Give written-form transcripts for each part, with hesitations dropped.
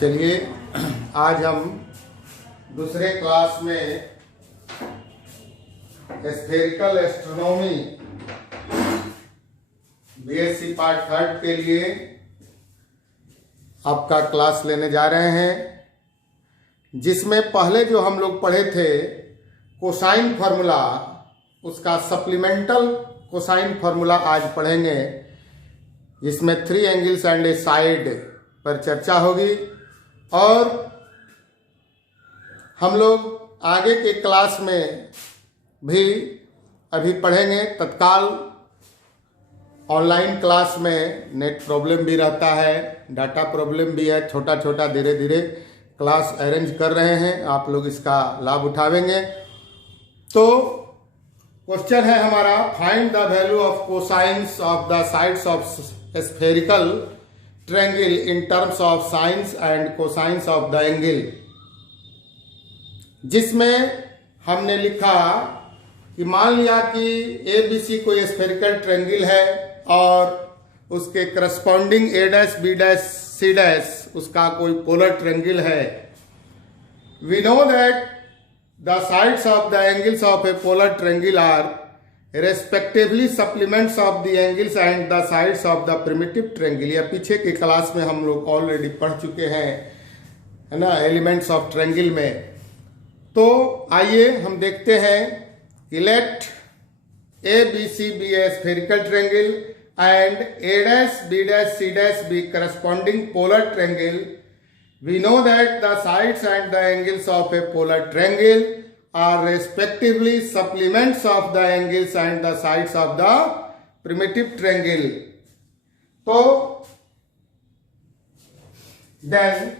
चलिए आज हम दूसरे क्लास में स्फेरिकल एस्ट्रोनॉमी बीएससी पार्ट 3 के लिए आपका क्लास लेने जा रहे हैं, जिसमें पहले जो हम लोग पढ़े थे कोसाइन फार्मूला, उसका सप्लीमेंटल कोसाइन फार्मूला आज पढ़ेंगे, जिसमें 3 एंगल्स एंड ए साइड पर चर्चा होगी। और हम लोग आगे के क्लास में भी अभी पढ़ेंगे। तत्काल ऑनलाइन क्लास में नेट प्रॉब्लम भी रहता है, डाटा प्रॉब्लम भी है, छोटा छोटा धीरे धीरे क्लास अरेंज कर रहे हैं, आप लोग इसका लाभ उठावेंगे। तो क्वेश्चन है हमारा, find the value of cosines of the sides of spherical triangle in terms of science and cosines of the angle. जिसमें हमने लिखा कि मान लिया कि ए बी सी कोई स्फेरिकल ट्रायंगल है और उसके corresponding A dash B dash C dash उसका कोई पोलर ट्रायंगल है। We know that the sides of the angles of a polar triangle are respectively supplements of the angles and the sides of the primitive triangle. या पीछे के class में हम लोग already पढ़ चुके हैं, है ना, एलिमेंट्स ऑफ ट्रायंगल में। तो आइए हम देखते हैं कि let A B C be a spherical triangle and A dash B dash C dash be corresponding polar triangle. We know that the sides and the angles of a polar triangle are respectively supplements of the angles and the sides of the primitive triangle. So then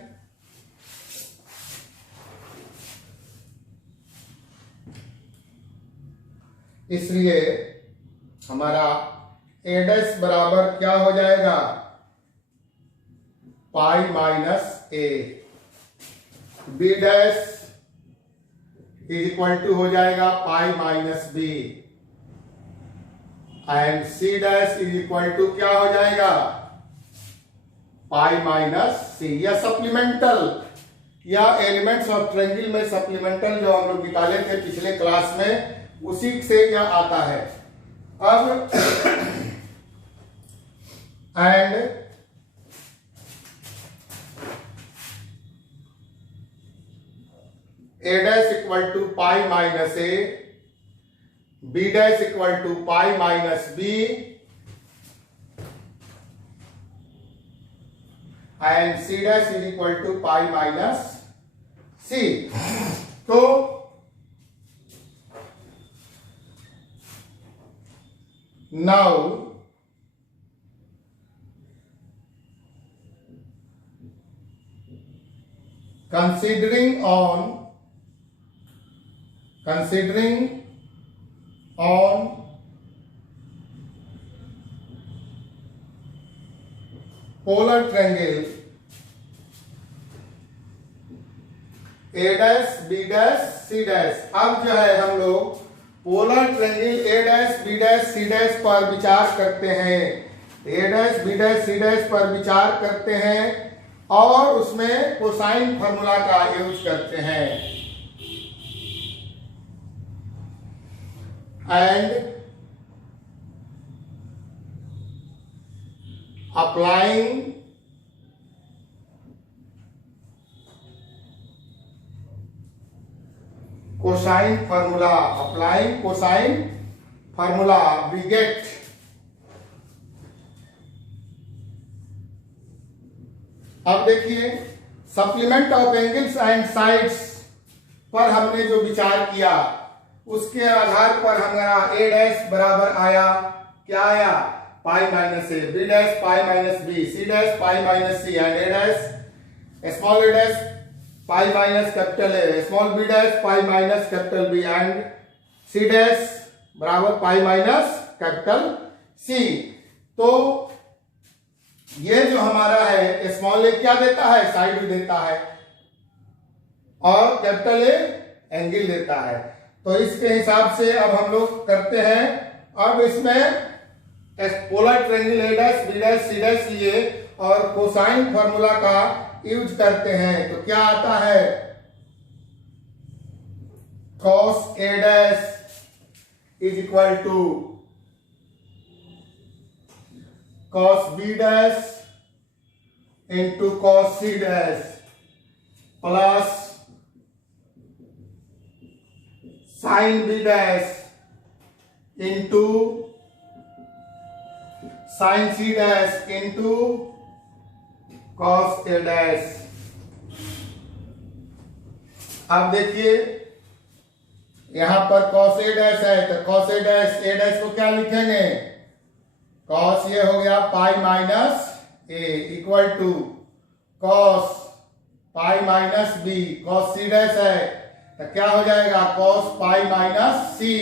इसलिए हमारा a dash बराबर क्या हो जाएगा, pi minus a, b dash is equal to हो जाएगा pi minus B, and C dash is equal to क्या हो जाएगा, पाई माइनस सी। या सप्लीमेंटल या एलिमेंट्स ऑफ ट्रायंगल में सप्लीमेंटल जो हम लोग निकाले थे पिछले क्लास में, उसी से यह आता है। अब and a dash equal to pi minus a, b dash equal to pi minus b, and c dash is equal to pi minus c. तो now considering on polar triangle a dash b dash c dash। अब जो है हम लोग polar triangle a dash b dash c dash पर विचार करते हैं, a dash b dash c dash पर विचार करते हैं और उसमें कोसाइन फार्मूला का यूज करते हैं। And applying cosine formula, we get अब देखिए supplement of angles and sides पर हमने जो विचार किया, उसके आधार पर हमारा a डैश बराबर आया, क्या आया, pi minus A, b dash pi minus B, c dash pi minus C, and a dash small a dash pi minus capital A, small b dash pi minus capital B, and c dash बराबर pi minus capital C. तो ये जो हमारा है small ए क्या देता है, side देता है, और कैपिटल ए एंगल देता है। तो इसके हिसाब से अब हम लोग करते हैं। अब इसमें polar triangle A dash B dash C dash लिए और कोसाइन फॉर्मूला का यूज करते हैं तो क्या आता है, cos a dash is equal to cos b dash into cos c dash plus sin b dash into sin c dash into cos a dash. अब देखिए यहां पर cos a डैश है तो cos a डैश को क्या लिखेंगे, cos ये हो गया pi minus a equal to cos pi minus b, cos c dash है तो क्या हो जाएगा cos pi minus c,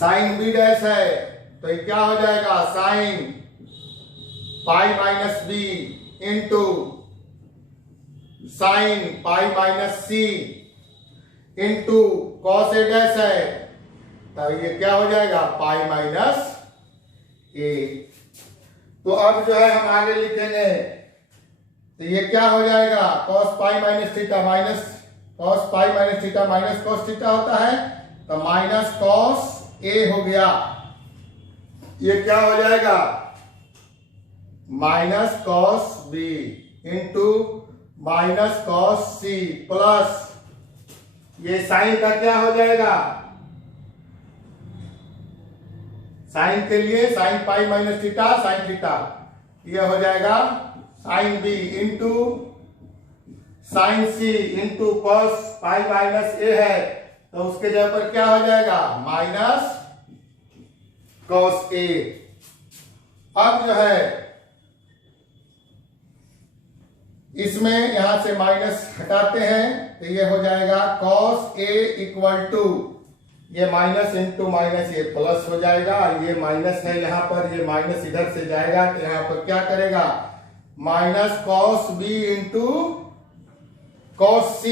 sin b dash है तो ये क्या हो जाएगा sin pi minus b into sin pi minus c into cos a dash है तो ये क्या हो जाएगा पाई माइनस a। तो अब जो है हम आगे लिखेंगे तो ये क्या हो जाएगा cos pi minus theta minus cos pi minus theta minus cos theta होता है तो माइनस cos a हो गया, ये क्या हो जाएगा minus cos b into minus cos c plus ये साइन का क्या हो जाएगा, साइन के लिए sine pi minus theta sine theta, ये हो जाएगा sine b into sine c into cos pi minus a है तो उसके जगह पर क्या हो जाएगा माइनस cos a। अब जो है इसमें यहां से माइनस हटाते हैं तो ये हो जाएगा cos a इक्वल टू ये माइनस इंटू माइनस ये प्लस हो जाएगा, ये माइनस है यहाँ पर, ये माइनस इधर से जाएगा तो यहाँ पर क्या करेगा minus cos b into cos c,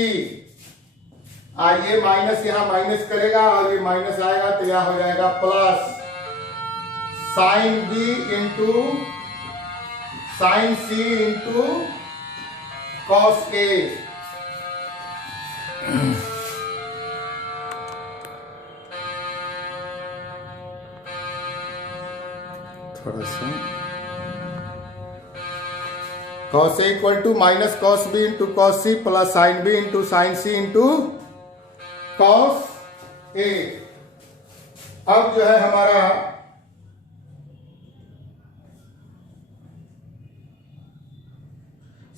ये माइनस यहाँ माइनस करेगा और ये माइनस आएगा तो यह हो जाएगा plus sine b into sine c into cos a। थोड़ा सा cos a equal to minus cos b into cos c plus sine b into sine c into cos a। अब जो है हमारा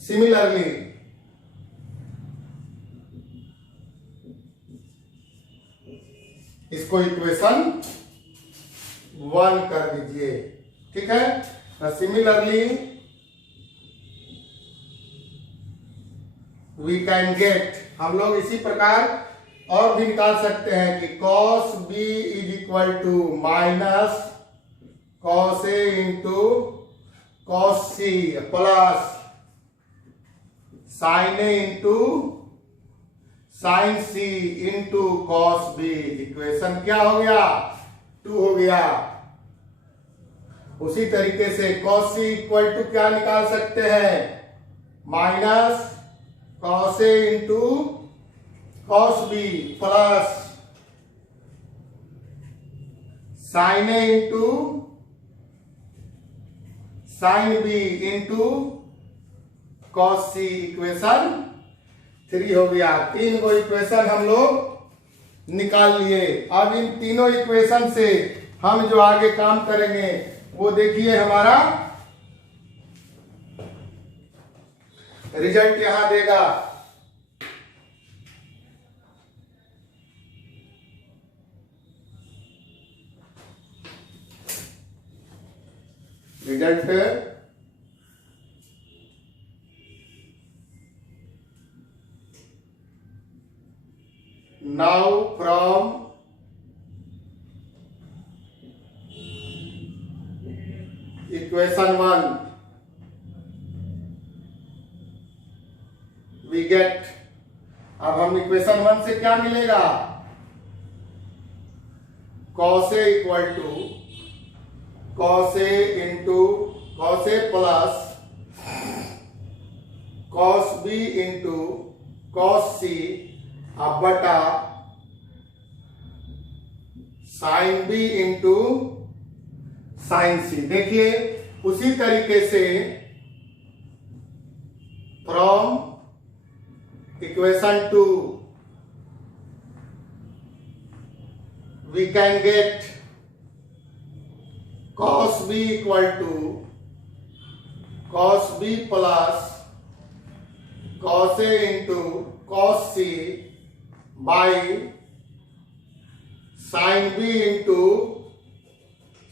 सिमिलरली इसको इक्वेशन 1 कर दीजिए, ठीक है। सिमिलरली वी कैन गेट, हम लोग इसी प्रकार और भी निकाल सकते हैं कि cos b is equal to minus cos a into cos c plus sin a into sin c into cos b। Equation क्या हो गया 2 हो गया। उसी तरीके से cos c इक्वल टू क्या निकाल सकते हैं minus cos a into cos b plus sin a into sin b into cos c। Equation 3 हो गया। 3 को इक्वेशन हम लोग निकाल लिए। अब इन तीनों इक्वेशन से हम जो आगे काम करेंगे वो देखिए हमारा रिजल्ट यहां देगा। Result now from equation 1 we get, अब हम इक्वेशन 1 से क्या मिलेगा cos a equal to cos A into cos A plus cos B into cos C अब बटा sin B into sin C। देखिए उसी तरीके से from equation 2 we can get cos B equal to cos B plus cos A into cos C by sin B into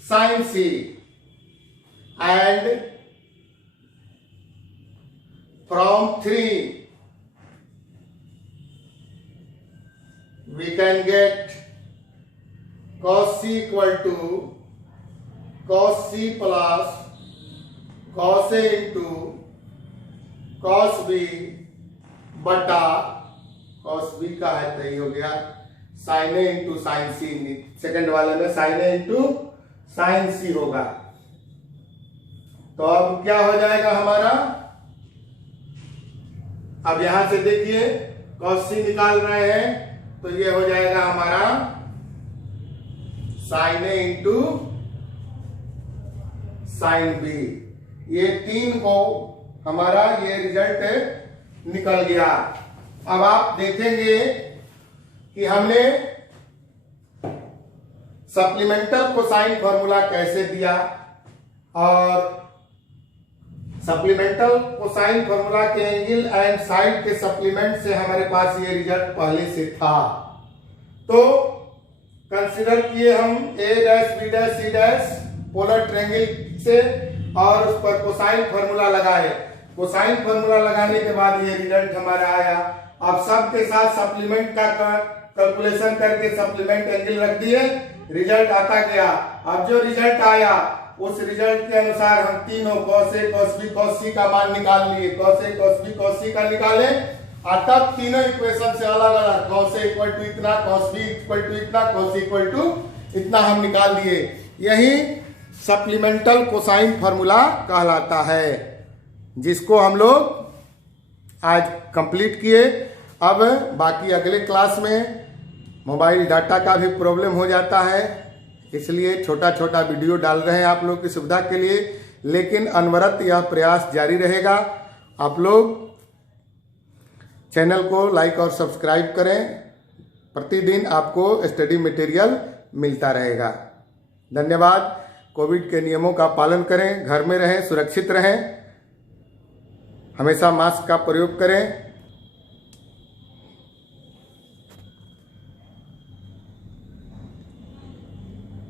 sin C, and from 3 we can get cos C equal to cos C plus cos A into cos B बटा cos B का है तो ये हो गया sin A into sine C। Second वाले में sin A into sine C होगा। तो अब क्या हो जाएगा हमारा, अब यहां से देखिए cos C निकाल रहे हैं तो ये हो जाएगा हमारा sin A into sine B। ये 3 को हमारा ये रिजल्ट निकल गया। अब आप देखेंगे कि हमने सप्लीमेंटल कोसाइन फॉर्मूला कैसे दिया, और सप्लीमेंटल कोसाइन फॉर्मूला के एंगल एंड साइड के सप्लीमेंट से हमारे पास ये रिजल्ट पहले से था। तो कंसीडर किए हम a dash b dash c dash polar triangle से और उस पर कोसाइन फॉर्मूला लगाए। कोसाइन फॉर्मूला लगाने के बाद ये रिजल्ट हमारा आया। अब सब के साथ सप्लीमेंट का कैलकुलेशन करके सप्लीमेंट एंगल रख दिए, रिजल्ट आता गया। अब जो रिजल्ट आया उस रिजल्ट के अनुसार हम तीनों cos A cos B cos C का मान निकाल लिए। cos A cos B cos C का निकाले और तब तीनों इक्वेशन से अलग अलग cos A इक्वल टू इतना, cos B इक्वल टू इतना, cos C इक्वल टू इतना हम निकाल दिए। यही सप्लीमेंटल कोसाइन फॉर्मूला कहलाता है, जिसको हम लोग आज कंप्लीट किए। अब बाकी अगले क्लास में मोबाइल डाटा का भी प्रॉब्लम हो जाता है, इसलिए छोटा छोटा वीडियो डाल रहे हैं आप लोग की सुविधा के लिए, लेकिन अनवरत यह प्रयास जारी रहेगा। आप लोग चैनल को लाइक और सब्सक्राइब करें, प्रतिदिन आपको स्टडी मटेरियल मिलता रहेगा। धन्यवाद। कोविड के नियमों का पालन करें, घर में रहें, सुरक्षित रहें, हमेशा मास्क का प्रयोग करें।